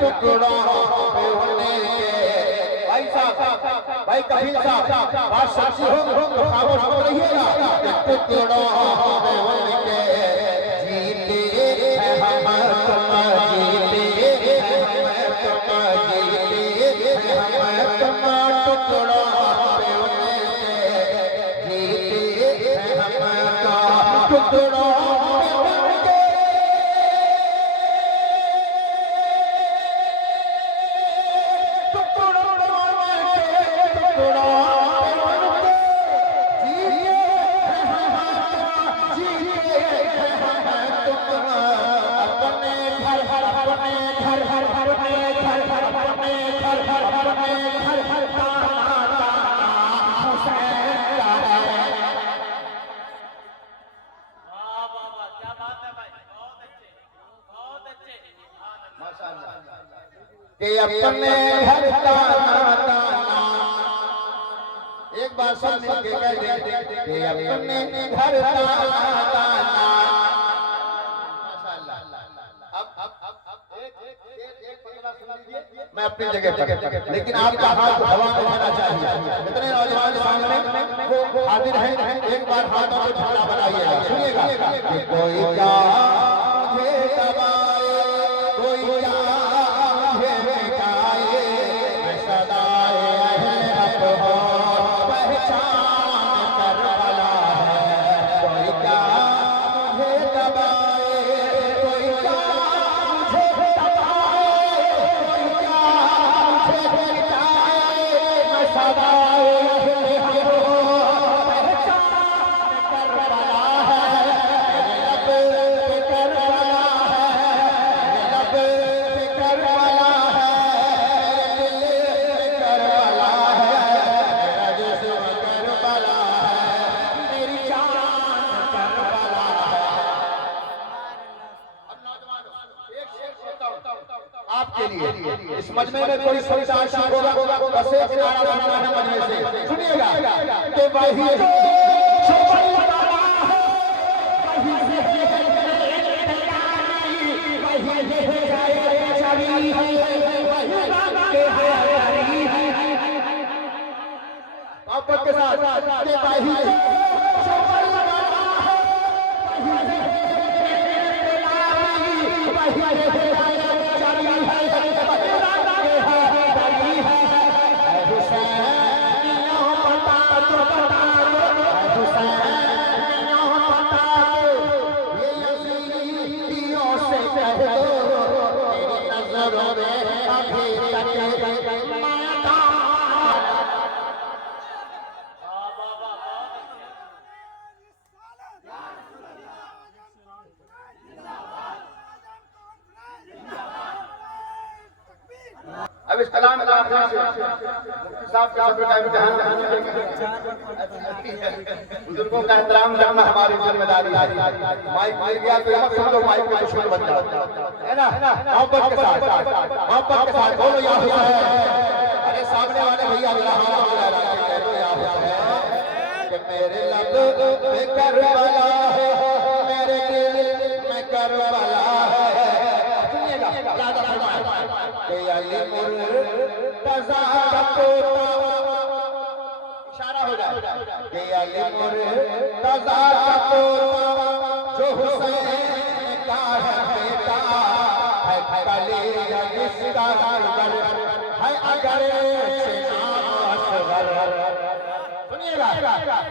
टुकड़ों पे होने के। भाई साहब, भाई कबीर साहब, बात सच्ची हो तो खामोश मत रहिएगा। टुकड़ों पे होने के जीते हैं हम तुम, जीते हैं तुम, जीते हैं तुम, टुकड़ों पे होने के जीते हैं हम टुकड़ों। के अपने घर का नाता, एक बार सुन के कह दे कि अपने घर का नाता। मैं अपनी जगह पर, लेकिन आपका हाथ हवा में होना चाहिए। इतने नौजवान सामने वो हाजिर हैं, एक बार हाथों को ठंडा बनाइएगा। सुनिएगा कि कोई क्या मुझे दबाए, कोई क्या मुझे मिटाए, मैं सदाए रहमत हो पहचान करबला है। कोई क्या मुझे दबाए, कोई क्या मुझे दबाए, कोई क्या मुझे मिटाए, मैं सदाए रहमत हो पहचान करबला है। आपके लिए इस मजमे में कोई सोचा आशिक होगा, बस एक नारा लगाना है मजमे से। सुनिएगा कि वही जो वाला है, वही से वही जाए चली है, वही के हरी है। मोहब्बत के साथ के वही जो वाला है, वही अब इस कलाम का मुफ्ती साहब का इम्तिहान बुजुर्गों का एहतराम करना हमारी जिम्मेदारी है। माइक मिल गया तो मत समझो माइक में दुश्मन बन जाओ, है ना। मोहब्बत के साथ बोलो या हुसैन। अरे सामने वाले भैया मेरा हाथ कह दो या हुसैन कि मेरे लब पे करबला है, मेरे दिल में करबला है। सुनिएगा याद रखना कि अली मुर्तज़ा को इशारा हो जाए कि अली मुर्तज़ा को जो हुसैन का है बेटा है, कलेजा जिसका अगर है, अगर से नाम असगर। सुनिएगा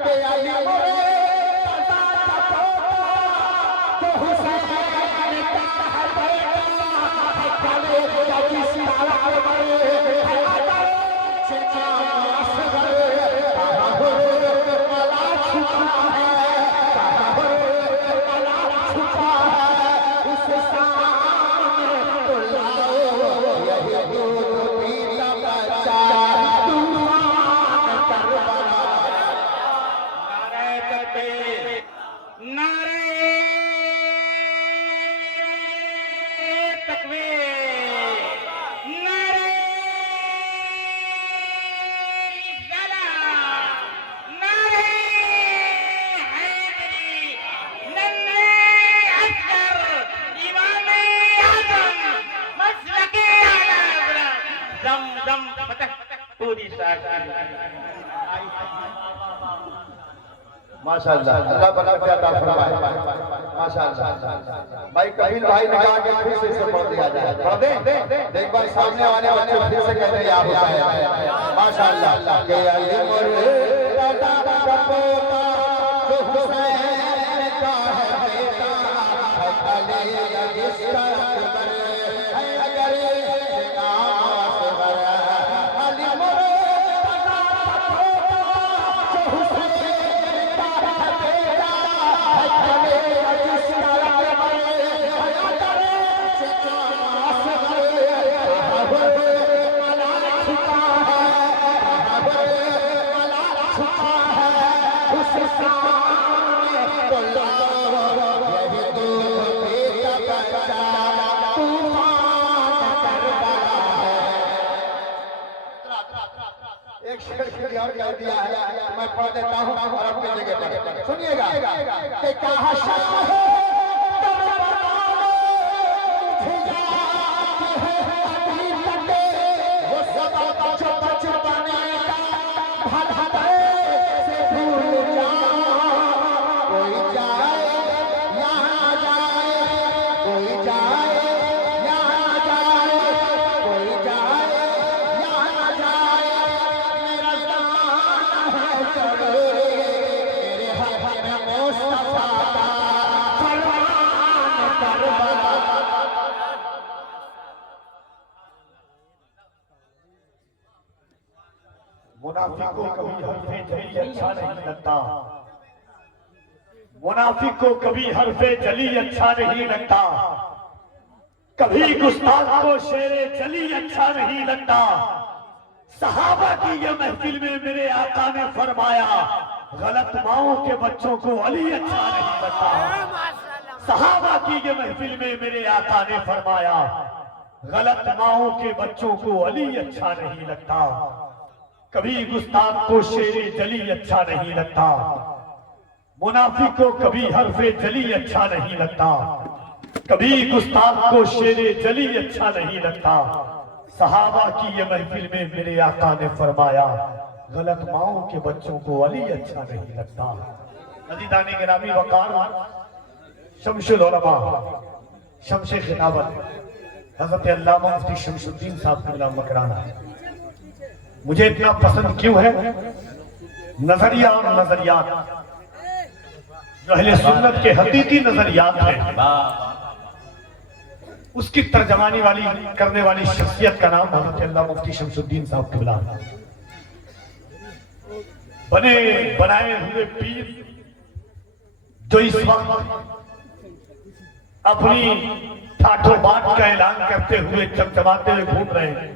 कि अली मुर्तज़ा को जो हुसैन का है बेटा है, कलेजा जिसका अगर है, अगर से नाम असगर। नारे माशाअल्लाह, अल्लाह बरकत अता फरमाए। माशाअल्लाह भाई कबीर भाई ने कहा कि फिर से इसे पढ़ दिया जाए, पढ़ दे। देख भाई सामने वाले बच्चे फिर से कहते हैं या हुसैन। माशाअल्लाह के अली मुर्तजा का पोता जो हुसैन का है बेटा है, अली जिसका अकबर है अगर नाम अकबर अली मुर्तजा का पोता जो हुसैन और कह दिया है, मैं पढ़ देता हूँ और अपनी जगह पर सुनिएगा कि कहा शाह है मुनाफिक को कभी हरफे जली अच्छा नहीं लगता, मुनाफिक को कभी हरफे जली अच्छा नहीं लगता, कभी गुस्ताख को शेरे जली अच्छा नहीं लगता। सहाबा की ये महफिल में मेरे आका ने फरमाया गलत माओं के बच्चों को अली अच्छा नहीं लगता। सहाबा की ये महफिल में मेरे आका ने फरमाया गलत माओं के बच्चों को अली अच्छा नहीं लगता, कभी गुस्ताख को शेरे जली अच्छा नहीं लगता, मुनाफिक को कभी हरफे जली अच्छा नहीं लगता, कभी गुस्ताख को शेरे जली अच्छा नहीं लगता। सहाबा की ये महफिल में मेरे आका ने फरमाया गलत माओं के बच्चों को अली अच्छा नहीं लगता। अज़ीज़ान गिरामी वक़ार शमशुल उलमा शमशे खिताबत हज़रत अल्लामा मुफ्ती शमशुद्दीन साहब क़िबला मकराना मुझे इतना पसंद क्यों है? नजरिया और नजरियात जो अहले सुन्नत के हकीकी नजरियात हैं, उसकी तर्जमानी वाली करने वाली शख्सियत का नाम हज़रत अल्लामा मुफ्ती शमशुद्दीन साहब क़िबला। बने बनाए हुए पीर जो इस वक्त अपनी ठाठो बात का ऐलान करते हुए चमचमाते हुए घूम रहे हैं,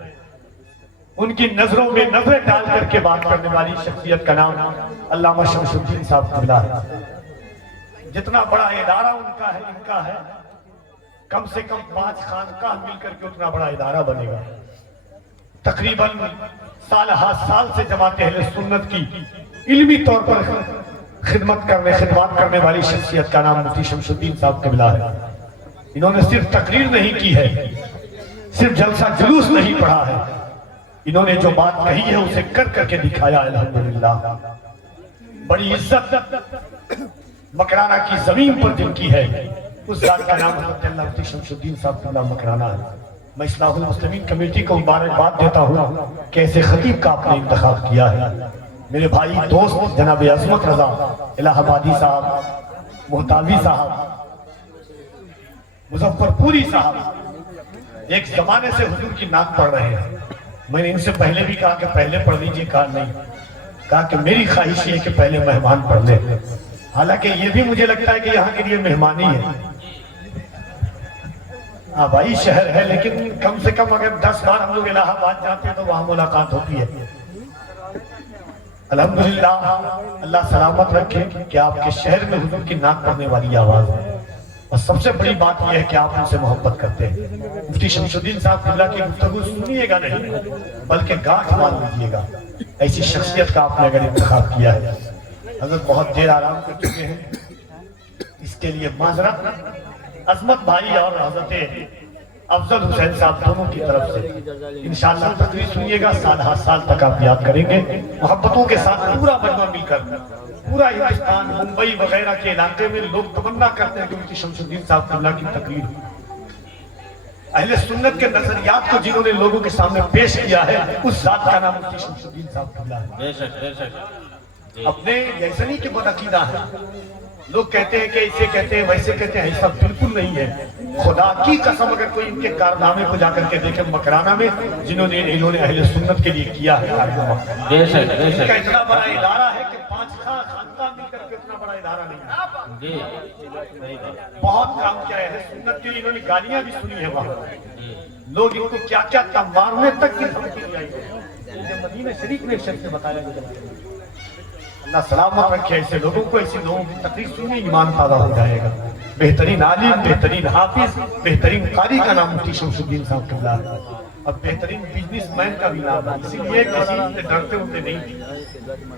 उनकी नजरों में नजरें डाल करके बात करने वाली शख्सियत का नाम अल्लामा शमशुद्दीन साहब क़िबला है। जितना बड़ा इदारा उनका है इनका है, कम से कम 5 खानकाह मिलकर के उतना बड़ा इदारा बनेगा। तकरीबन साल साल से जमात अहले सुन्नत की इल्मी तौर पर खिदमत करने वाली शख्सियत का नाम मुफ्ती शमशुद्दीन साहब क़िबला है। इन्होंने सिर्फ तकरीर नहीं की है, सिर्फ जलसा जुलूस नहीं पढ़ा है, इन्होंने जो बात कही है उसे कर करके दिखाया। अल्हम्दुलिल्लाह बड़ी इज्जत मकराना की जमीन पर जिनकी है उस जात का नाम हज़रत अल्लामा मुफ्ती शमशुद्दीन साहब क़िबला मकराना है। मैं इस्लाहुल मुस्लिमीन कमेटी को मुबारकबाद देता हूँ कि ऐसे खतीब का आपने इंतखाब किया है। मेरे भाई दोस्त जनाब अज़मत रज़ा इलाहाबादी साहब, मोहतावी साहब, मुजफ्फरपुरी साहब एक जमाने से हुजूर की नाक पढ़ रहे हैं। मैंने इनसे पहले भी कहा कि पहले पढ़ लीजिए, कहा नहीं, कहा कि मेरी ख्वाहिश है कि पहले मेहमान पढ़ ले। हालांकि ये भी मुझे लगता है कि यहाँ के लिए मेहमान ही है, आबाई शहर है, लेकिन कम से कम अगर 10 बार हम लोग इलाहाबाद जाते हैं तो वहां मुलाकात होती है। अल्हम्दुलिल्लाह अल्लाह सलामत रखे कि आपके शहर में हुजूर की नाक पढ़ने वाली आवाज है। और सबसे बड़ी बात यह है कि आप उनसे मोहब्बत करते हैं। मुफ्ती शमशुद्दीन साहब क़िबला की गुफ्तगू सुनिएगा नहीं बल्कि गांठ मान लीजिएगा। ऐसी शख्सियत का आपने अगर इंतखाब किया है। हज़रत बहुत देर आराम कर चुके हैं, इसके लिए माजरत। अज़मत भाई और हज़रत अफजल हुसैन साहब दोनों की तरफ से इंशाअल्लाह तकरीर सुनिएगा, 7 साल तक आप याद करेंगे। मोहब्बतों के साथ पूरा मजमा मिलकर पूरा हिंदुस्तान, मुंबई वगैरह के इलाके में लोग तमन्ना करते हैं कि उनकी शमसुद्दीन साहब किबला की तकरीर हो। अहले सुन्नत के नजरियात को जिन्होंने लोगों के सामने पेश किया है, उस जात का नाम मुफ्ती शमसुद्दीन साहब किबला है। बेशक अपने जैसे नहीं कि बदअकीदा है, लोग कहते हैं कि ऐसे कहते हैं वैसे कहते हैं, ऐसा बिल्कुल नहीं है। खुदा की कसम अगर कोई इनके कारनामे को जाकर के देखे मकराना में जिन्होंने इन्होंने अहले सुन्नत के लिए किया है कारनामा, बेशक इनका बेशक इतना बड़ा इदारा है कि 5 खानदान मिलकर के इतना बड़ा इदारा नहीं है। जी सही बात। बहुत काम किया है सुन्नत के लिए, इन्होंने गालियां भी सुनी है वहां, जी लोग इनको क्या क्या मारने तक की धमकी दी आई है। मदीना शरीफ में एक शख्स ने बताया मुझे, अल्लाह सलामत रखे ऐसे लोगों को, ऐसे लोगों की तकलीफ सुनने ईमान पैदा हो जाएगा। बेहतरीन आलिम, बेहतरीन हाफिज, बेहतरीन कारी का नाम मुफ्ती शमसुद्दीन साहब किबला है। अब बेहतरीन बिजनेसमैन का भी नाम है, इसीलिए किसी से डरते होते नहीं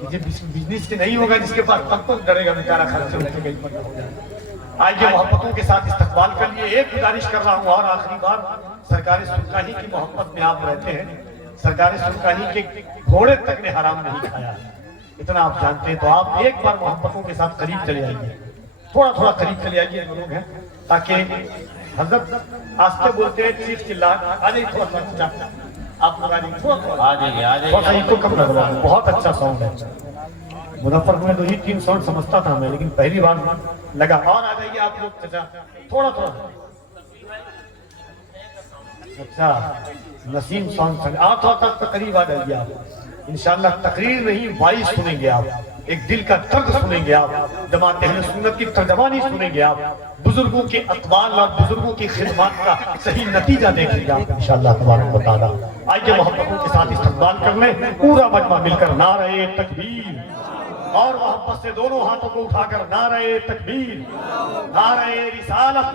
कि बिजनेस से नहीं होगा जिसके पास तब तो डरेगा बेचारा, खर्चे उनसे कहीं पर हो जाए। आइए मोहब्बतों के साथ इस्तकबाल कर लिए। एक गुजारिश कर रहा हूँ और आखिरी बार, सरकार सुल्तानी की मोहब्बत में आप रहते हैं, सरकार सुल्तानी के घोड़े तक ने हराम नहीं खाया है, इतना आप जानते हैं। तो आप एक बार मोहब्बतों के साथ करीब चले आइए, थोड़ा थोड़ा करीब चले आइए लोग हैं, ताकि हजरत आस्ते बोलते हैं चीख चिल्ला आ जाइए, थोड़ा सा आप लोग आ जाइए, थोड़ा थोड़ा आ जाइए आ थोड़ा सा जाइए। इनको कम लगवा, बहुत अच्छा साउंड है। मुजफ्फरपुर में 2-3 साउंड समझता था मैं, लेकिन पहली बार लगा। और आ जाइए आप लोग चाचा, थोड़ा थोड़ा। अच्छा नसीम साउंड आप थोड़ा सा करीब आ जाइए आप। इंशाअल्लाह तकरीर नहीं वाइस सुनेंगे आप, एक दिल का दर्द सुनेंगे आप, जमात अहले सुन्नत की तर्जमानी सुनेंगे आप, बुजुर्गों के अक़वाल और बुजुर्गों की खिदमत का सही नतीजा देखेंगे आप इंशाअल्लाह तबारक व तआला। आइए मोहब्बतों के साथ इस्तक़बाल कर लें, पूरा मजमा मिलकर नारे तकबीर, और मोहब्बत से दोनों हाथों को उठाकर नारे तकबीर, नारे रिसालत,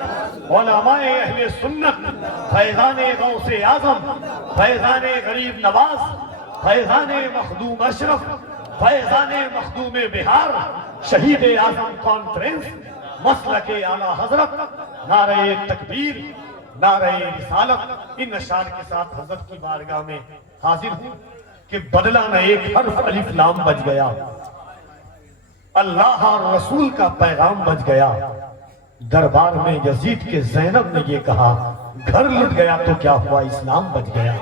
उलमाए अहले सुन्नत, फैज़ाने गौसे आज़म, फैज़ाने गरीब नवाज, फैज़ाने मखदूम अशरफ, फैज़ाने मखदूम बिहार, शहीद आज़म कॉन्फ्रेंस, मसलके आला हजरत, नारे तकबीर, नारे रिसालत। इन अशार के साथ हजरत की बारगाह में हाजिर हूँ कि बदला न एक हर्फ अलिफ लाम बज गया, अल्लाह और रसूल का पैगाम बज गया। दरबार में यजीद के ज़ैनब ने ये कहा, घर लुट गया तो क्या हुआ, इस्लाम बच गया।